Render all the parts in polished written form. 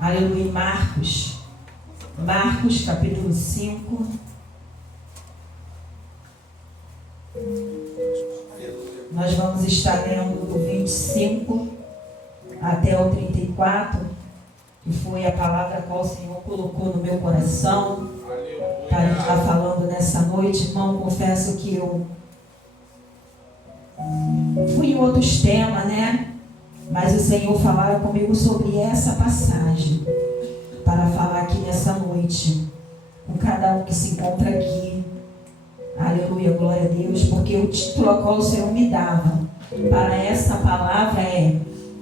Aleluia. Marcos capítulo 5. Nós vamos estar lendo do 25 até o 34, que foi a palavra a qual o Senhor colocou no meu coração para estar falando nessa noite. Irmão, confesso que eu fui em outros temas, né? Mas o Senhor falava comigo sobre essa passagem para falar aqui nessa noite com cada um que se encontra aqui. Aleluia, glória a Deus, porque o título a qual o Senhor me dava para essa palavra é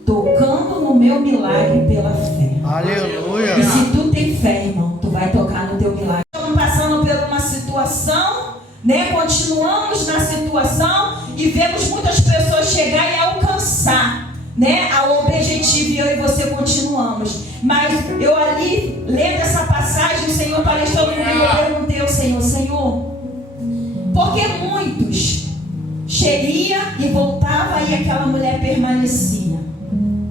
Tocando no meu milagre pela fé. Aleluia. E se tu tem fé, irmão, tu vai tocar no teu milagre. Estamos passando por uma situação, né? Continuamos na situação e vemos muitas pessoas chegar e alcançar, né, ao objetivo, e eu e você continuamos. Mas eu ali, lendo essa passagem, o Senhor palestrou comigo, eu perguntei ao Senhor, porque muitos chegavam e voltavam e aquela mulher permanecia.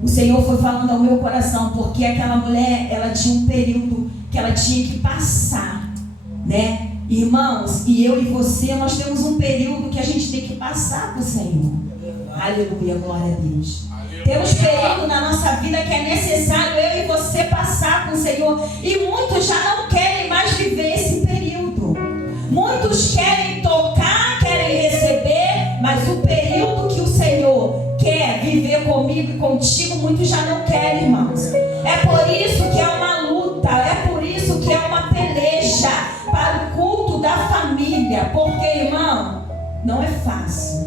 O Senhor foi falando ao meu coração, porque aquela mulher, ela tinha um período que ela tinha que passar, né? Irmãos, e eu e você, nós temos um período que a gente tem que passar com o Senhor. Aleluia, glória a Deus. Temos período na nossa vida que é necessário eu e você passar com o Senhor. E muitos já não querem mais viver esse período. Muitos querem tocar, querem receber, mas o período que o Senhor quer viver comigo e contigo, muitos já não querem, irmãos. É por isso que é uma luta, é por isso que é uma peleja para o culto da família. Porque, irmão, não é fácil.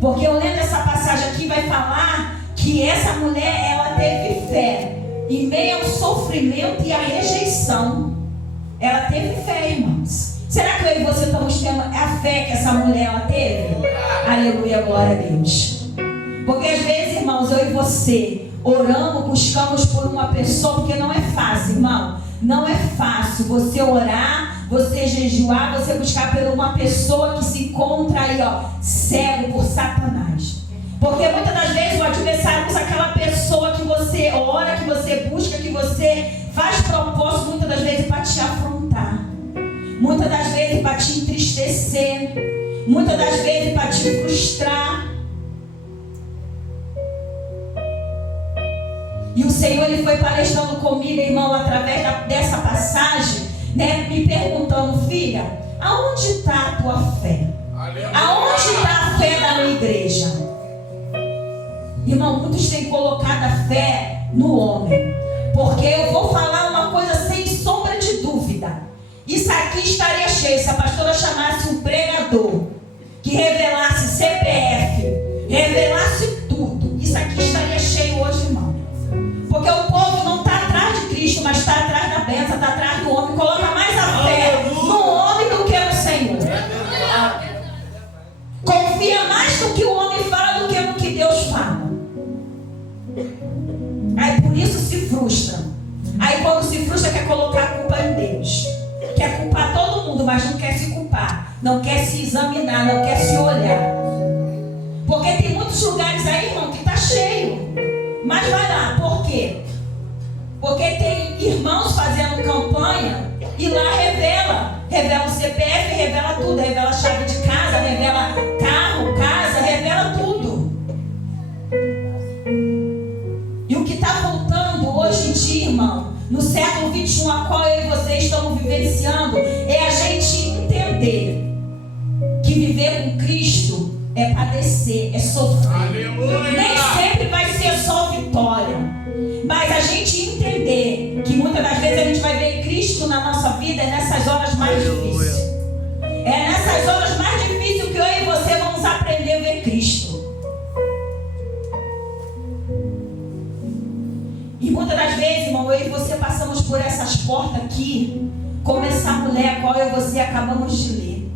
Porque eu lendo essa passagem aqui vai falar que essa mulher, ela teve fé em meio ao sofrimento e à rejeição. Ela teve fé, irmãos. Será que eu e você estamos tendo a fé que essa mulher ela teve? Aleluia, glória a Deus. Porque às vezes, irmãos, eu e você oramos, buscamos por uma pessoa, porque não é fácil, irmão. Não é fácil você orar, você jejuar, você buscar por uma pessoa que se encontra aí, ó, cego por Satanás. Porque muitas das vezes o adversário usa aquela pessoa que você ora, que você busca, que você faz propósito, muitas das vezes para te afrontar. Muitas das vezes para te entristecer. Muitas das vezes para te frustrar. E o Senhor, ele foi palestrando comigo, irmão, através dessa passagem, né, me perguntando, filha, aonde está a tua fé? Aonde está a fé da minha igreja? Irmão, muitos têm colocado a fé no homem. Porque eu vou falar uma coisa sem sombra de dúvida. Isso aqui estaria cheio se a pastora chamasse um pregador que revelasse CPF, revelasse tudo. Isso aqui estaria cheio hoje, irmão. Porque o povo não está atrás de Cristo, mas está atrás da bênção, está atrás do homem. Coloca mais a fé no homem do que no Senhor. Confia mais no que o homem fala do que no que Deus fala. Aí por isso se frustra. Aí quando se frustra quer colocar a culpa em Deus. Quer culpar todo mundo, mas não quer se culpar. Não quer se examinar, não quer se olhar. Porque tem muitos lugares aí, irmão, que está cheio. Mas vai lá, por quê? Porque tem irmãos fazendo campanha e lá revela o CPF, revela tudo, revela a chave de casa, revela carro, casa, revela tudo. E o que está voltando hoje em dia, irmão, no século 21, a qual eu e você estamos vivenciando, é a gente entender que viver com Cristo é padecer, é sofrer. Aleluia. Nem sempre vai ser só vitória, mas a gente entender que muitas das vezes a gente vai ver Cristo na nossa vida nessas horas mais difíceis. É nessas horas mais difíceis que eu e você vamos aprender a ver Cristo. E muitas das vezes, irmão, eu e você passamos por essas portas aqui, como essa mulher a qual eu e você acabamos de ler,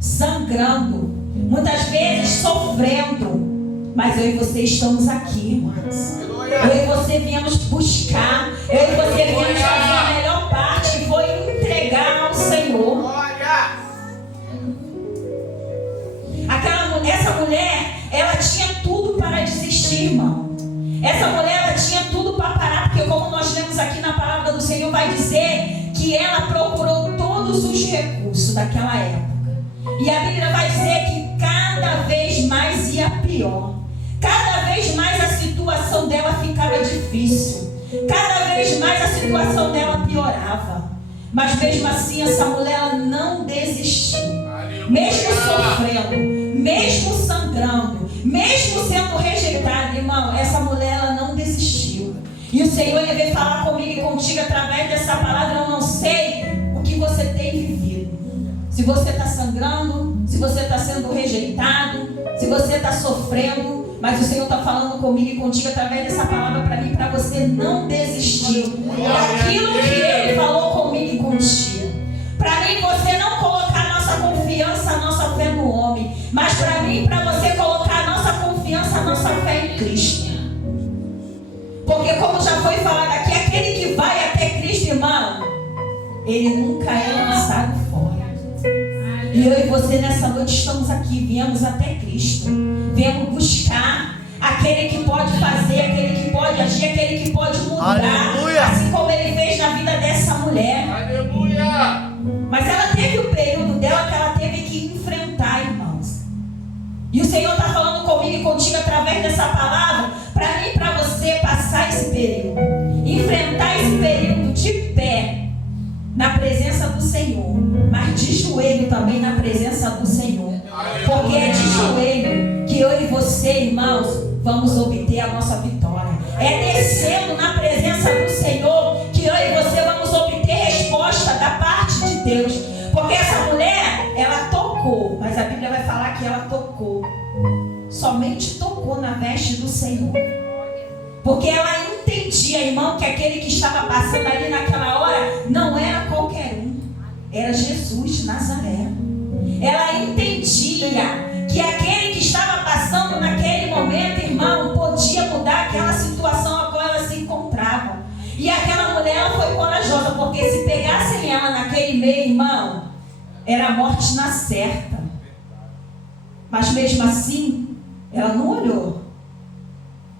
sangrando, muitas vezes sofrendo, mas eu e você estamos aqui, irmãos. Eu e você viemos buscar, eu e você viemos fazer a melhor parte, que foi entregar ao Senhor. Essa mulher, ela tinha tudo para desistir, irmão. Essa mulher, ela tinha tudo para parar, porque como nós lemos aqui na palavra, isso daquela época. E a Bíblia vai dizer que cada vez mais ia pior. Cada vez mais a situação dela ficava difícil. Cada vez mais a situação dela piorava. Mas mesmo assim essa mulher ela não desistiu. Mesmo sofrendo, mesmo sangrando, mesmo sendo rejeitada, irmão, essa mulher ela não desistiu. E o Senhor ele veio falar comigo e contigo através dessa palavra. Eu não sei o que você tem vivido. Se você está sangrando, se você está sendo rejeitado, se você está sofrendo, mas o Senhor está falando comigo e contigo através dessa palavra para mim, para você não desistir daquilo que Ele falou comigo e contigo. Para mim, você não colocar a nossa confiança, a nossa fé no homem, mas para mim, para você colocar a nossa confiança, a nossa fé em Cristo. Porque como já foi falado aqui, aquele que vai até Cristo, irmão, ele nunca é lançado fora. E eu e você nessa noite estamos aqui, viemos até Cristo. Viemos buscar aquele que pode fazer, aquele que pode agir, aquele que pode mudar. Aleluia. Assim como ele fez na vida dessa mulher. Aleluia. Mas ela teve o período dela que ela teve que enfrentar, irmãos. E o Senhor está falando comigo e contigo através dessa palavra, para mim e para você passar esse período. Enfrentar esse período de pé, na presença do Senhor, mas de joelho também na presença do Senhor. Porque é de joelho que eu e você, irmãos, vamos obter a nossa vitória. É descendo na presença do Senhor que eu e você vamos obter resposta da parte de Deus. Porque essa mulher, ela tocou, mas a Bíblia vai falar que ela tocou. Somente tocou na veste do Senhor. Porque ela entendia, irmão, que aquele que estava passando ali naquela hora não era qualquer um. Era Jesus de Nazaré. Ela entendia que aquele que estava passando naquele momento, irmão, podia mudar aquela situação a qual ela se encontrava. E aquela mulher ela foi corajosa, porque se pegassem ela naquele meio, irmão, era a morte na certa. Mas mesmo assim, ela não olhou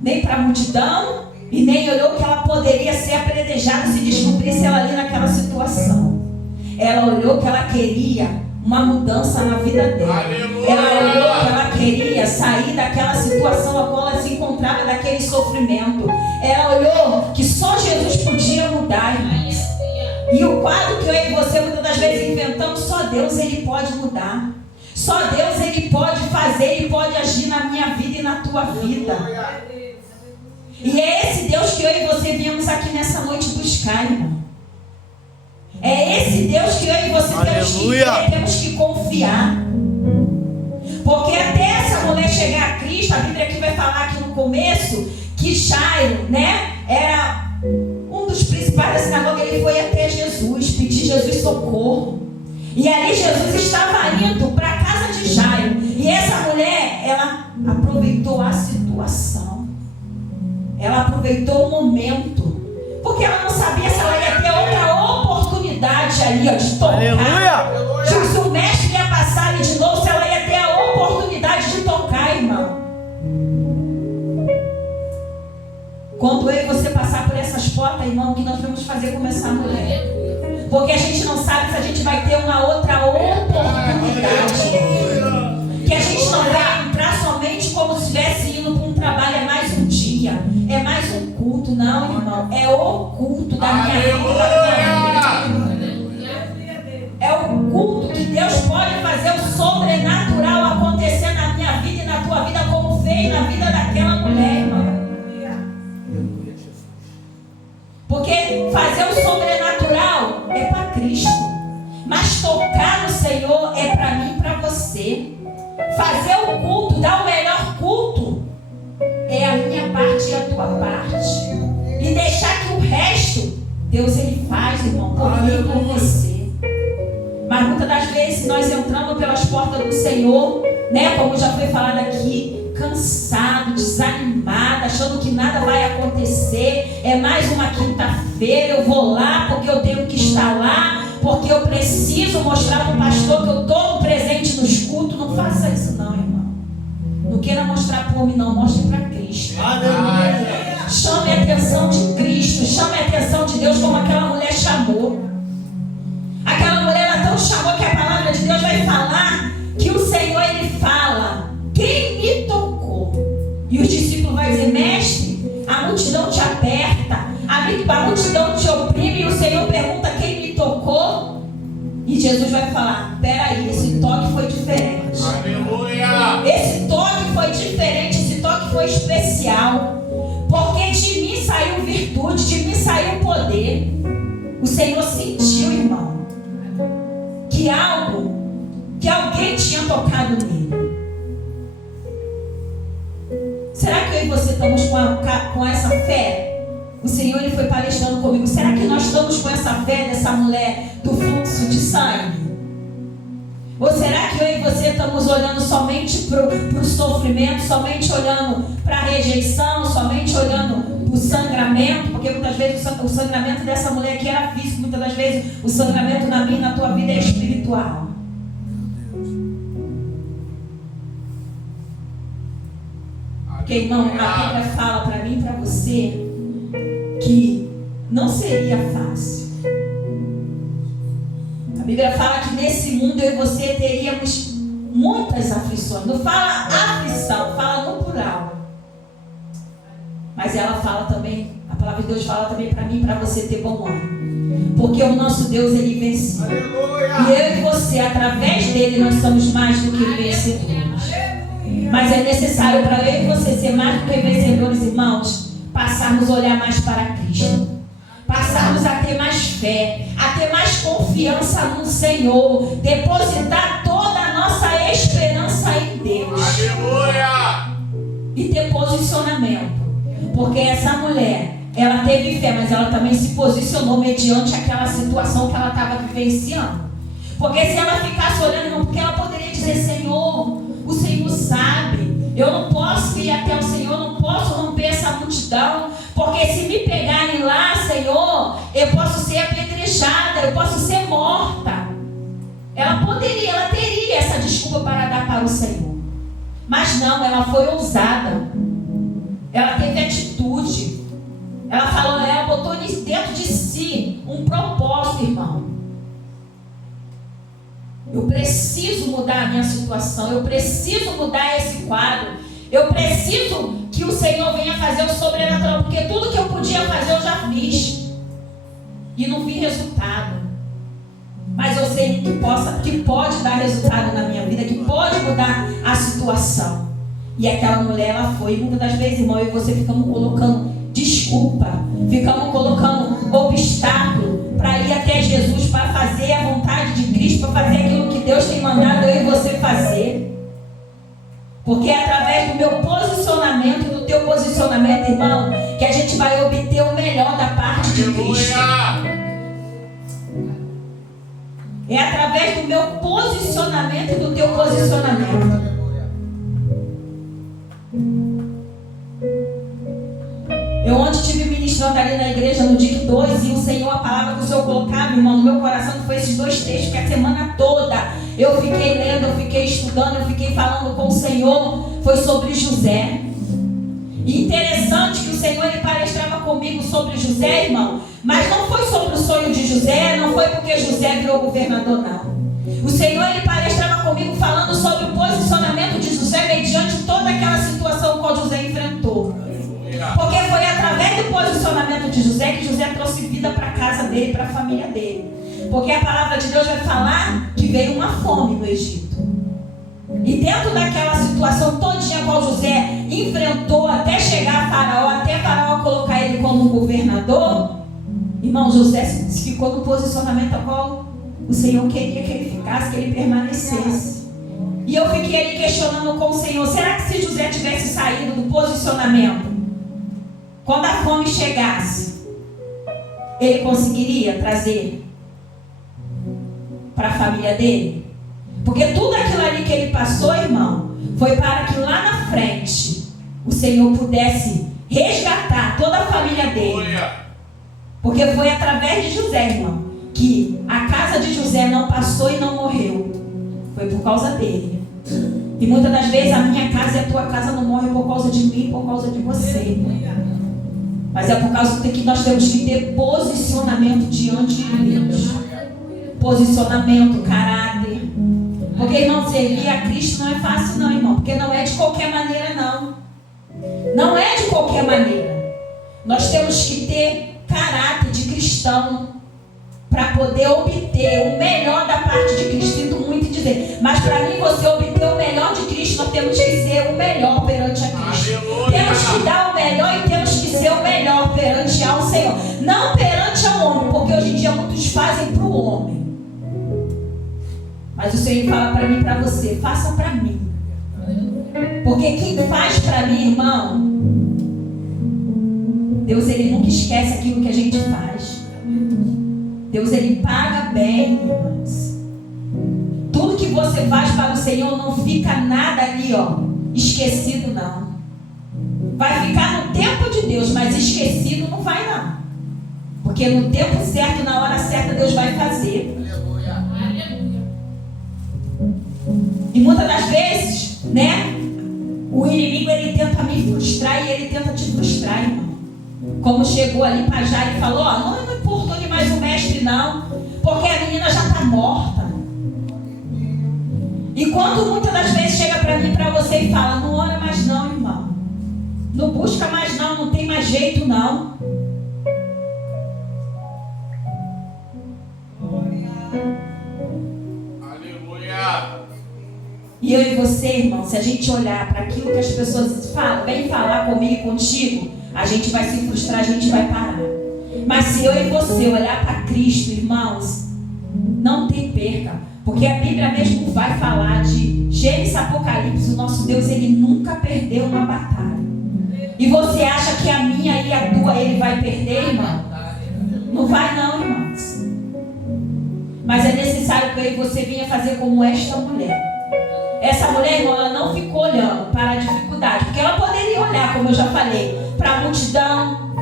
nem para a multidão e nem olhou que ela poderia ser apredejada se descobrisse ela ali naquela situação. Ela olhou que ela queria uma mudança na vida dela. Aleluia. Ela olhou que ela queria sair daquela situação a qual ela se encontrava, daquele sofrimento. Ela olhou que só Jesus podia mudar, irmãos. E o quadro que eu e você muitas das vezes inventamos, só Deus ele pode mudar. Só Deus ele pode fazer, ele pode agir na minha vida e na tua vida. E é esse Deus que eu e você viemos aqui nessa noite buscar, irmão. É esse Deus que eu e você temos que ver, temos que confiar. Porque até essa mulher chegar a Cristo, a Bíblia aqui vai falar aqui no começo, que Jairo, né, era um dos principais da sinagoga, ele foi até Jesus, pedir Jesus socorro. E ali Jesus estava indo para a casa de Jairo. E essa mulher, ela aproveitou a situação. Ela aproveitou o momento. Porque ela não sabia se ela ia ter outra oportunidade ali, ó, de tocar. Aleluia! Se o mestre ia passar ali de novo, se ela ia ter a oportunidade de tocar, irmão. Quando eu e você passar por essas portas, irmão, o que nós vamos fazer com essa mulher? Porque a gente não sabe se a gente vai ter uma outra oportunidade. Que a gente não vai entrar somente como se estivesse indo para um trabalho, é mais um dia, é mais um culto. Não, irmão, é o culto da minha vida. É o culto que Deus pode fazer o sobrenatural acontecer na minha vida e na tua vida, como fez na vida daquela mulher, irmão. Porque fazer o sobrenatural é para Cristo, mas tocar no Senhor é para mim e para você. Fazer o culto, dar o melhor culto, é a minha parte e a tua parte. E deixar que o resto, Deus ele faz, irmão, comigo e com você. Mas muitas das vezes nós entramos pelas portas do Senhor, né, como já foi falado aqui, cansado, desanimado, achando que nada vai acontecer. É mais uma quinta-feira, eu vou lá porque eu tenho que estar lá, porque eu preciso mostrar para o pastor que eu estou presente nos cultos. Não faça isso não, irmão. Não queira mostrar para o homem não, mostre para Cristo. Chame a atenção de Cristo, chame a atenção de Deus como aquela mulher chamou. Aquela mulher ela tão chamou que a palavra a multidão te oprime e o Senhor pergunta quem me tocou. E Jesus vai falar: peraí, esse toque foi diferente. Aleluia! Esse toque foi diferente, esse toque foi especial. Porque de mim saiu virtude, de mim saiu poder. O Senhor sentiu, irmão, que alguém tinha tocado nele. Será que eu e você estamos com essa fé? O Senhor ele foi palestrando comigo. Será que nós estamos com essa fé dessa mulher do fluxo de sangue? Ou será que eu e você estamos olhando somente para o sofrimento, somente olhando para a rejeição, somente olhando para o sangramento? Porque muitas vezes o sangramento dessa mulher aqui era físico, muitas das vezes o sangramento na minha e na tua vida é espiritual. Porque, irmão, a Bíblia fala para mim e para você que não seria fácil. A Bíblia fala que nesse mundo eu e você teríamos muitas aflições. Não fala aflição, fala no plural. Mas ela fala também, a palavra de Deus fala também para mim e para você ter bom ânimo. Porque o nosso Deus, ele venceu. E eu e você, através dele, nós somos mais do que vencedores. Mas é necessário para eu e você ser mais do que vencedores, irmãos, passarmos a olhar mais para Cristo. Passarmos a ter mais fé, a ter mais confiança no Senhor, depositar toda a nossa esperança em Deus. Aleluia! E ter posicionamento. Porque essa mulher, ela teve fé, mas ela também se posicionou mediante aquela situação que ela estava vivenciando. Porque se ela ficasse olhando, porque ela poderia dizer: Senhor, o Senhor sabe, eu não posso ir até o Senhor, não posso romper essa multidão, porque se me pegarem lá, Senhor, eu posso ser apedrejada, eu posso ser morta. Ela teria essa desculpa para dar para o Senhor. Mas não, ela foi ousada. Ela teve atitude. Ela falou, ela botou dentro de si um propósito, irmão. Eu preciso mudar a minha situação, eu preciso mudar esse quadro, eu preciso que o Senhor venha fazer o sobrenatural, porque tudo que eu podia fazer eu já fiz e não vi resultado. Mas eu sei que pode dar resultado na minha vida, que pode mudar a situação. E aquela mulher, ela foi. Muitas das vezes, irmão, eu e você ficamos colocando desculpa, ficamos colocando obstáculo para ir até Jesus, para fazer a vontade de Cristo, para fazer aquilo que Deus tem mandado eu e você fazer. Porque é através do meu posicionamento e do teu posicionamento, irmão, que a gente vai obter o melhor da parte de Cristo. É através do meu posicionamento e do teu posicionamento. Eu ontem estive ministrando ali na igreja no DIC 2 e o Senhor, a palavra que o Senhor colocava, irmão, no meu coração foi esses dois textos, que a semana toda eu fiquei lendo, eu fiquei estudando, eu fiquei falando com o Senhor, foi sobre José. E interessante que o Senhor, ele palestrava comigo sobre José, irmão, mas não foi sobre o sonho de José, não foi porque José virou governador, não. O Senhor, ele palestrava comigo falando sobre o posicionamento de José mediante toda aquela situação que José enfrentou. Porque foi através do posicionamento de José que José trouxe vida para a casa dele, para a família dele. Porque a palavra de Deus vai falar que veio uma fome no Egito. E dentro daquela situação todinha qual José enfrentou até chegar a Faraó, até Faraó colocar ele como governador, irmão, José ficou no posicionamento a qual o Senhor queria que ele ficasse, que ele permanecesse. E eu fiquei ali questionando com o Senhor, será que se José tivesse saído do posicionamento, quando a fome chegasse, ele conseguiria trazer para a família dele? Porque tudo aquilo ali que ele passou, irmão, foi para que lá na frente o Senhor pudesse resgatar toda a família dele. Porque foi através de José, irmão, que a casa de José não passou e não morreu. Foi por causa dele. E muitas das vezes a minha casa e a tua casa não morre por causa de mim, por causa de você. Mas é por causa de que nós temos que ter posicionamento diante de Deus. Posicionamento, caráter. Porque, irmão, servir a Cristo não é fácil não, irmão. Porque não é de qualquer maneira, não. Não é de qualquer maneira. Nós temos que ter caráter. caráter de cristão para poder obter o melhor da parte de Cristo. Sinto muito em dizer, mas para mim você obter o melhor de Cristo, nós temos que ser o melhor perante a Cristo. Aleluia. Temos que dar o melhor e temos que ser o melhor perante ao Senhor, não perante ao homem, porque hoje em dia muitos fazem para o homem. Mas o Senhor fala para mim e para você, faça para mim. Porque quem faz para mim, irmão, Deus ele nunca esquece aquilo que a gente faz. Deus ele paga bem, irmãos. Tudo que você faz para o Senhor não fica nada ali, esquecido não. Vai ficar no tempo de Deus, mas esquecido não vai não. Porque no tempo certo, na hora certa, Deus vai fazer. E muitas das vezes, né? O inimigo ele tenta me frustrar e ele tenta te frustrar, irmão. Como chegou ali para Jairo e falou, não importune mais o mestre não, porque a menina já está morta. E quando muitas das vezes chega para mim, para você e fala, não ora mais não, irmão. Não busca mais não, não tem mais jeito não. Aleluia. E eu e você, irmão, se a gente olhar para aquilo que as pessoas falam, vem falar comigo e contigo, a gente vai se frustrar, a gente vai parar. Mas se eu e você olhar para Cristo, irmãos, não tem perca. Porque a Bíblia mesmo vai falar de Gênesis, Apocalipse. O nosso Deus, ele nunca perdeu uma batalha. E você acha que a minha e a tua ele vai perder, irmão? Não vai não, irmãos. Mas é necessário que eu e você venha fazer como esta mulher. Essa mulher, irmão, ela não ficou olhando para a dificuldade. Porque ela poderia olhar, como eu já falei, para a multidão,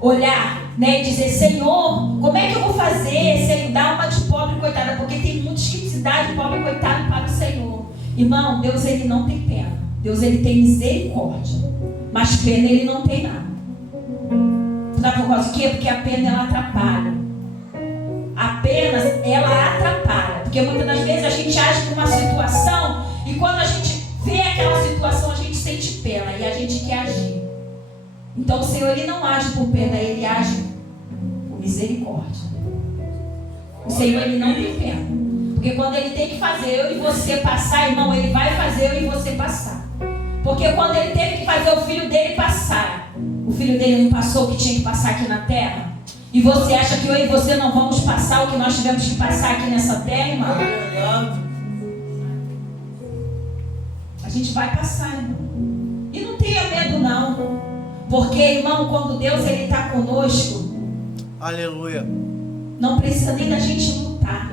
olhar, né, e dizer, Senhor, como é que eu vou fazer se ele dá uma de pobre coitada? Porque tem muitos que se dão de pobre coitado para o Senhor. Irmão, Deus ele não tem pena. Deus ele tem misericórdia. Mas pena ele não tem nada. Sabe por causa do quê? Porque a pena ela atrapalha. A pena ela atrapalha. Porque muitas das vezes a gente age numa situação e quando a gente vê aquela situação a gente sente pena e a gente quer agir. Então o Senhor ele não age por pena, ele age por misericórdia. O Senhor ele não tem pena. Porque quando ele tem que fazer eu e você passar, irmão, ele vai fazer eu e você passar. Porque quando ele teve que fazer o filho dele passar, o filho dele não passou o que tinha que passar aqui na terra? E você acha que eu e você não vamos passar o que nós tivemos que passar aqui nessa terra, irmão? A gente vai passar, irmão. E não tenha medo não. Porque, irmão, quando Deus ele está conosco, aleluia, não precisa nem da gente lutar.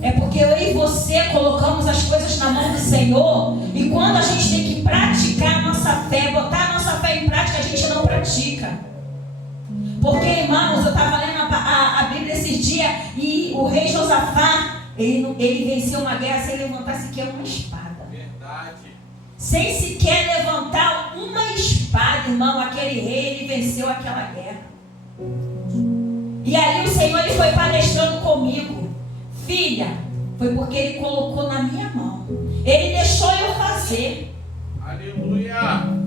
É porque eu e você colocamos as coisas na mão do Senhor. E quando a gente tem que praticar a nossa fé, botar a nossa fé em prática, a gente não pratica. Porque, irmãos, eu estava lendo a Bíblia esses dias e o rei Josafá, ele venceu uma guerra sem levantar sequer uma espada. Verdade. Sem sequer levantar uma espada, irmão, aquele rei, ele venceu aquela guerra. E aí o Senhor, ele foi palestrando comigo. Filha, foi porque ele colocou na minha mão. Ele deixou eu fazer. Aleluia.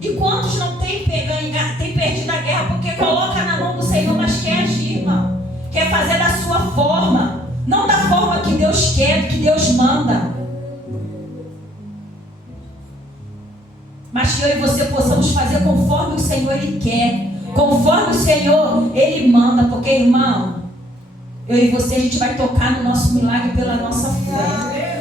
E quantos não têm perdido a guerra porque coloca na mão do Senhor, mas quer agir, irmão. Quer fazer da sua forma. Não da forma que Deus quer, que Deus manda. Mas que eu e você possamos fazer conforme o Senhor Ele quer. Conforme o Senhor Ele manda. Porque, irmão, eu e você, a gente vai tocar no nosso milagre pela nossa fé.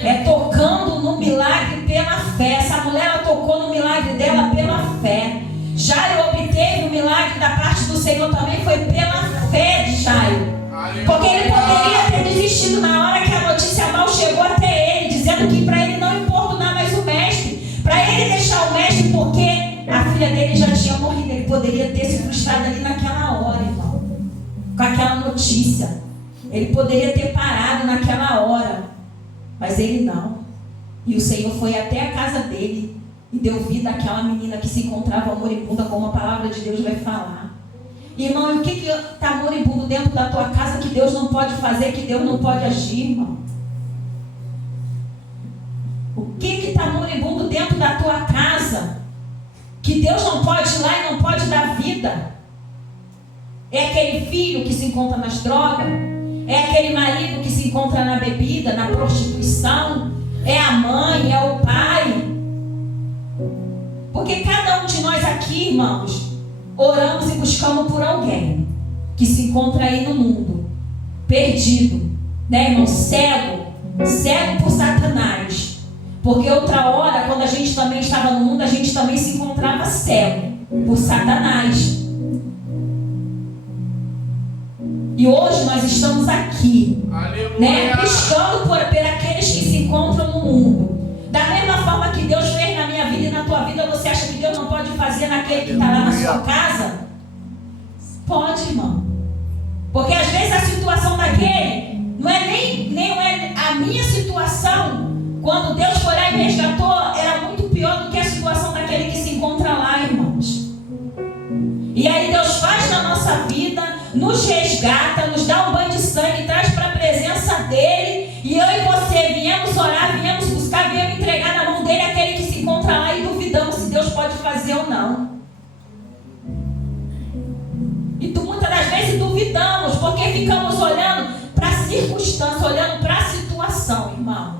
É tocando no milagre pela fé. Essa mulher, ela tocou no milagre dela pela fé. Jairo obteve o milagre da parte do Senhor também, foi pela fé de Jairo. Porque ele poderia ter desistido na hora que a notícia mal chegou até ele, dizendo que para ele não importunar mais o mestre, para ele deixar o mestre, porque a filha dele já tinha morrido. Ele poderia ter se frustrado ali naquela hora, irmão, com aquela notícia. Ele poderia ter parado naquela hora, mas ele não. E o Senhor foi até a casa dele e deu vida àquela menina que se encontrava moribunda, como a palavra de Deus vai falar. Irmão, e o que está moribundo dentro da tua casa que Deus não pode fazer, que Deus não pode agir, irmão? O que está moribundo dentro da tua casa que Deus não pode ir lá e não pode dar vida? É aquele filho que se encontra nas drogas? É aquele marido que se encontra na bebida, na prostituição? É a mãe, é o pai? Porque cada um de nós aqui, irmãos, oramos e buscamos por alguém que se encontra aí no mundo, perdido, né, irmão? Cego por Satanás. Porque outra hora, quando a gente também estava no mundo, a gente também se encontrava cego por Satanás. E hoje nós estamos aqui, né, buscando por aqueles que se encontram no mundo. Da mesma forma que Deus fez na minha vida e na tua vida, você acha que Deus não pode fazer naquele que está lá na sua casa? Pode, irmão. Porque às vezes a situação daquele não é nem é a minha situação. Quando Deus foi lá e me resgatou, era muito pior do que a situação daquele que se encontra lá, irmãos. E aí Deus faz na nossa vida, nos resgata, nos dá um banho de sangue, traz para a presença dele. E eu e você viemos orar, viemos buscar, viemos entregar na mão dele aquele que se encontra lá e duvidamos se Deus pode fazer ou não. E muitas das vezes duvidamos, porque ficamos olhando para a circunstância, olhando para a situação, irmão.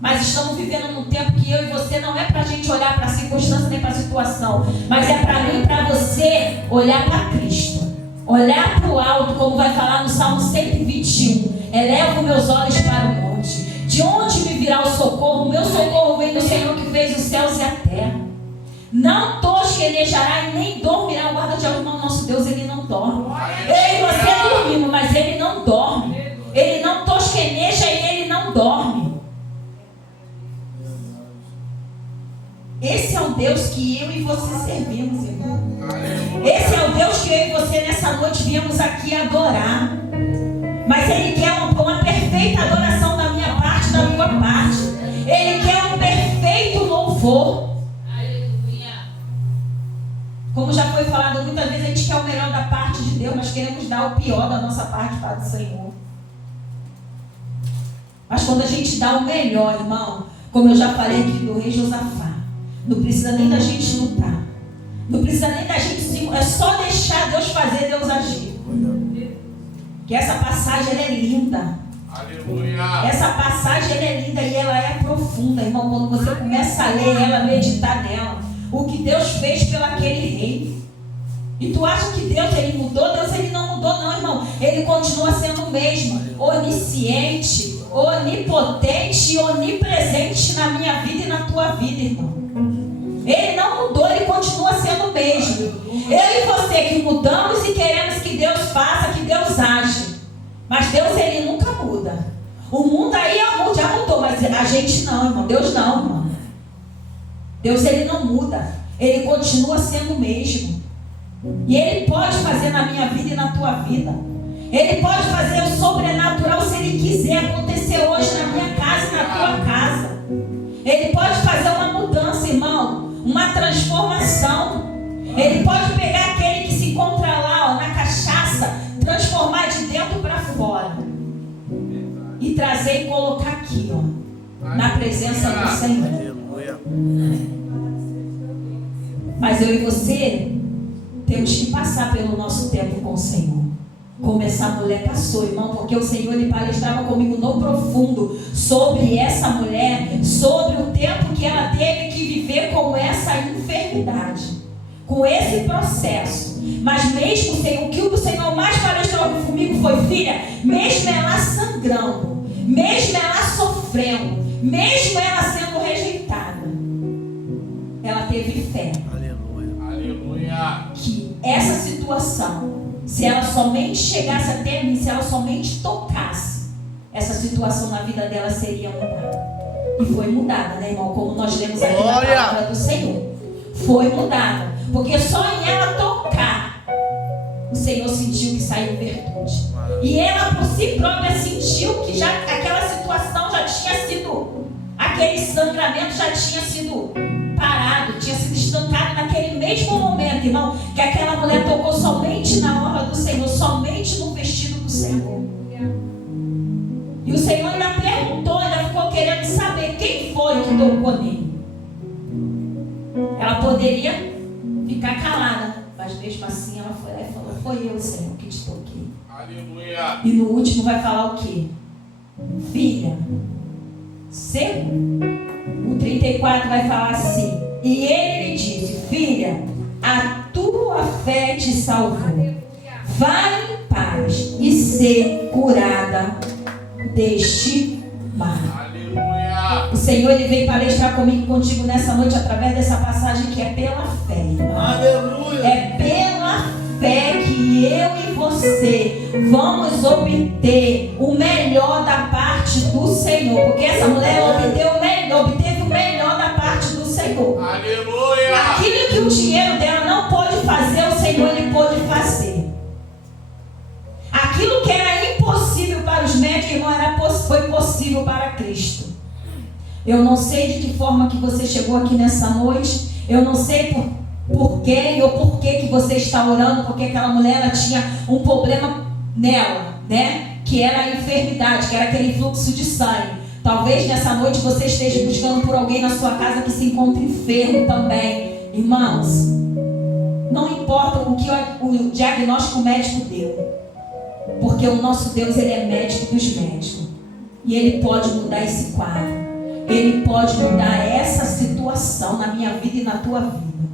Mas estamos vivendo num tempo que eu e você não é para a gente olhar para a circunstância nem para a situação, mas é para mim e para você olhar para Cristo, olhar para o alto, como vai falar no Salmo 121. Elevo meus olhos para o monte, de onde me virá o socorro? O meu socorro vem do Senhor que fez os céus e a terra. Não tosquenejará e nem dormirá. O guarda de alma, nosso Deus, ele não dorme. Eu e você dormimos, mas ele não dorme. Ele não tosqueneja e ele não dorme. Esse é o Deus que eu e você servimos, irmão. Esse é o Deus que eu e você nessa noite viemos aqui adorar. Mas ele quer uma perfeita adoração da minha parte, da tua parte. Ele quer um perfeito louvor. Como já foi falado, muitas vezes a gente quer o melhor da parte de Deus, mas queremos dar o pior da nossa parte para o Senhor. Mas quando a gente dá o melhor, irmão, como eu já falei aqui do rei Josafá, não precisa nem da gente lutar. Não precisa nem da gente se... É só deixar Deus fazer, Deus agir. Que essa passagem ela é linda. Aleluia. Essa passagem ela é linda e ela é profunda, irmão. Quando você começa a ler ela, meditar nela, o que Deus fez pelo aquele rei. E tu acha que Deus ele mudou? Deus ele não mudou não, irmão. Ele continua sendo o mesmo. Onisciente, onipotente e onipresente na minha vida e na tua vida, irmão. Ele não mudou, ele continua sendo o mesmo. Eu e você que mudamos e queremos que Deus faça, que Deus age. Mas Deus ele nunca muda. O mundo aí já mudou, mas a gente não, irmão. Deus não, irmão. Deus ele não muda. Ele continua sendo o mesmo. E ele pode fazer na minha vida e na tua vida. Ele pode fazer o sobrenatural se ele quiser acontecer hoje na minha casa e na tua casa. Ele pode fazer uma mudança, irmão. Uma transformação. Ele pode pegar aquele que se encontra lá, ó, na cachaça, transformar de dentro para fora e trazer e colocar aqui, ó, na presença do Senhor. Mas eu e você temos que passar pelo nosso tempo com o Senhor. Como essa mulher passou, irmão, porque o Senhor ele palestrava comigo no profundo sobre essa mulher, sobre o tempo que ela teve que viver com essa enfermidade, com esse processo. Mas mesmo, Senhor, o que o Senhor mais palestrou comigo foi, filha, mesmo ela sangrando, mesmo ela sofrendo, mesmo ela sendo rejeitada, ela teve fé. Aleluia. Que essa situação, se ela somente chegasse até mim, se ela somente tocasse, essa situação na vida dela seria mudada. E foi mudada, né, irmão? Como nós lemos aqui na palavra do Senhor. Foi mudada. Porque só em ela tocar, o Senhor sentiu que saiu virtude. E ela por si própria sentiu que já aquela situação já tinha sido, aquele sangramento já tinha sido parado, tinha sido estancado naquele mesmo momento, irmão, que aquela mulher tocou somente na honra do Senhor, somente no vestido do Senhor. E o Senhor ainda perguntou, ainda ficou querendo saber quem foi que tocou nele. Ela poderia ficar calada, mas mas mesmo assim ela foi lá e falou: foi eu, Senhor, que te toquei. Aleluia. E no último vai falar o quê? Filha, seco. O 34 vai falar assim: e ele lhe disse: filha, a tua fé te salvou. Vai em paz e ser curada deste mal. Aleluia. O Senhor, Ele veio palestrar comigo e contigo nessa noite através dessa passagem que é pela fé, irmão. Aleluia. É pela fé que eu e você vamos obter o melhor da parte do Senhor. Porque essa mulher obteve o melhor da parte do Senhor. Aleluia. Aquilo que o dinheiro dela não pôde fazer, o Senhor Ele pôde fazer. Aquilo que era impossível para os médicos, irmão, foi possível para Cristo. Eu não sei de que forma que você chegou aqui nessa noite. Eu não sei por quê ou por que você está orando, porque aquela mulher ela tinha um problema nela, né? Que era a enfermidade, que era aquele fluxo de sangue. Talvez nessa noite você esteja buscando por alguém na sua casa que se encontra enfermo também. Irmãos, não importa o que o diagnóstico médico deu. Porque o nosso Deus, Ele é médico dos médicos. E Ele pode mudar esse quadro. Ele pode mudar essa situação na minha vida e na tua vida.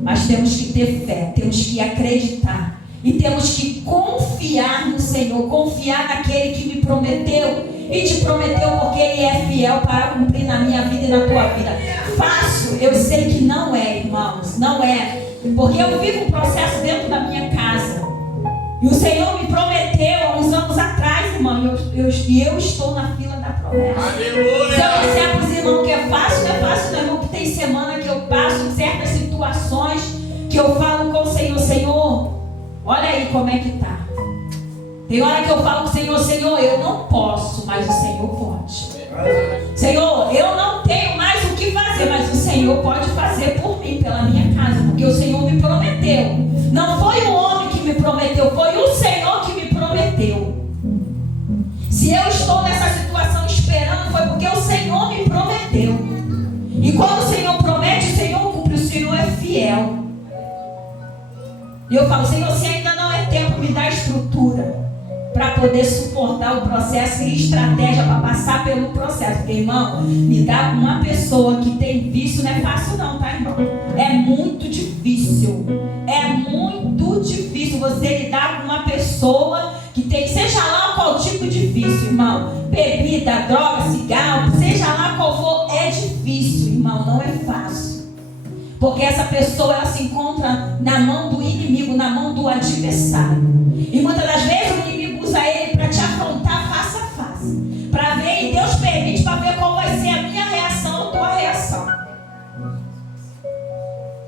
Mas temos que ter fé, temos que acreditar. E temos que confiar no Senhor. Confiar naquele que me prometeu. E te prometeu porque Ele é fiel para cumprir na minha vida e na tua vida. Fácil, eu sei que não é, irmãos. Não é. Porque eu vivo um processo dentro da minha casa. E o Senhor me prometeu há uns anos atrás, irmão. E eu estou na fila da promessa. Aleluia. Se eu disser para os irmãos que é fácil, não é fácil, não, irmão. Que tem semana que eu passo em certas situações que eu falo com o Senhor: Senhor, olha aí como é que está. Tem hora que eu falo com o Senhor: Senhor, eu não posso, mas o Senhor pode. Senhor, eu não tenho mais o que fazer, mas o Senhor pode fazer por mim, pela minha casa, porque o Senhor me prometeu. Não foi o homem que me prometeu, foi o Senhor que me prometeu. Se eu estou nessa situação esperando, foi porque o Senhor me prometeu. E quando o Senhor promete, o Senhor cumpre, o Senhor é fiel. E eu falo: Senhor, se ainda não é tempo, me dá estrutura para poder suportar o processo e estratégia para passar pelo processo. Porque, irmão, lidar com uma pessoa que tem vício não é fácil não, tá, irmão? É muito difícil. É muito difícil você lidar com uma pessoa que tem, seja lá qual tipo de vício, irmão. Bebida, droga, cigarro, seja lá qual for, é difícil, irmão, não é fácil. Porque essa pessoa, ela se encontra na mão do inimigo, na mão do adversário. E muitas das vezes o inimigo usa ele para te afrontar face a face. Para ver, e Deus permite para ver qual vai ser a minha reação ou a tua reação.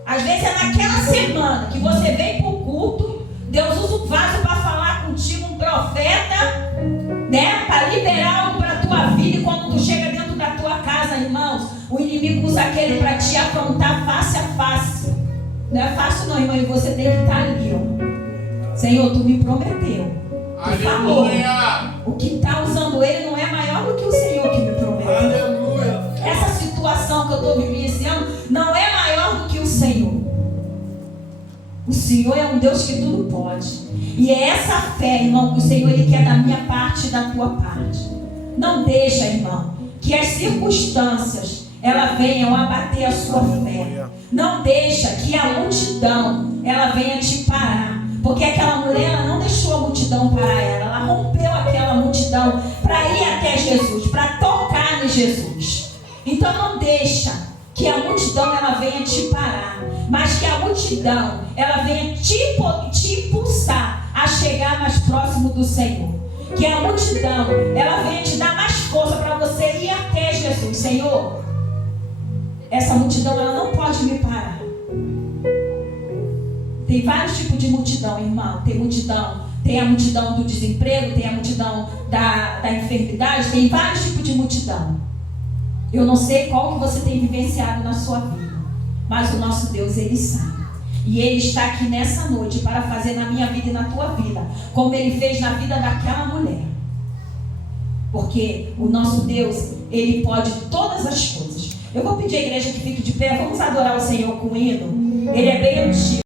Às vezes é naquela semana que você vem para o culto, Deus usa o vaso para falar contigo, um profeta, né? Para liberar algo para a tua vida. E quando tu chega dentro da tua casa, irmãos, o inimigo usa aquele para te afrontar face a face. Não é fácil não, irmão, e você tem que estar ali, ó. Senhor, tu me prometeu. Tu falou. O que está usando ele não é maior do que o Senhor que me prometeu. Aleluia. Essa situação que eu estou vivenciando não é maior do que o Senhor. O Senhor é um Deus que tudo pode. E é essa fé, irmão, que o Senhor Ele quer da minha parte e da tua parte. Não deixa, irmão, que as circunstâncias ela venham abater a sua fé. Não deixa que a multidão ela venha te parar. Porque aquela mulher, ela não deixou a multidão parar ela. Ela rompeu aquela multidão para ir até Jesus, para tocar em Jesus. Então não deixa que a multidão ela venha te parar, mas que a multidão ela venha te impulsar a chegar mais próximo do Senhor. Que a multidão ela venha te dar mais força para você ir até Jesus. Senhor, essa multidão ela não pode me parar. Tem vários tipos de multidão, irmão. Tem a multidão do desemprego, tem a multidão da enfermidade, tem vários tipos de multidão. Eu não sei qual que você tem vivenciado na sua vida, mas o nosso Deus, Ele sabe. E Ele está aqui nessa noite para fazer na minha vida e na tua vida, como Ele fez na vida daquela mulher. Porque o nosso Deus, Ele pode todas as coisas. Eu vou pedir à igreja que fique de pé. Vamos adorar o Senhor com o hino. Ele é bem antigo.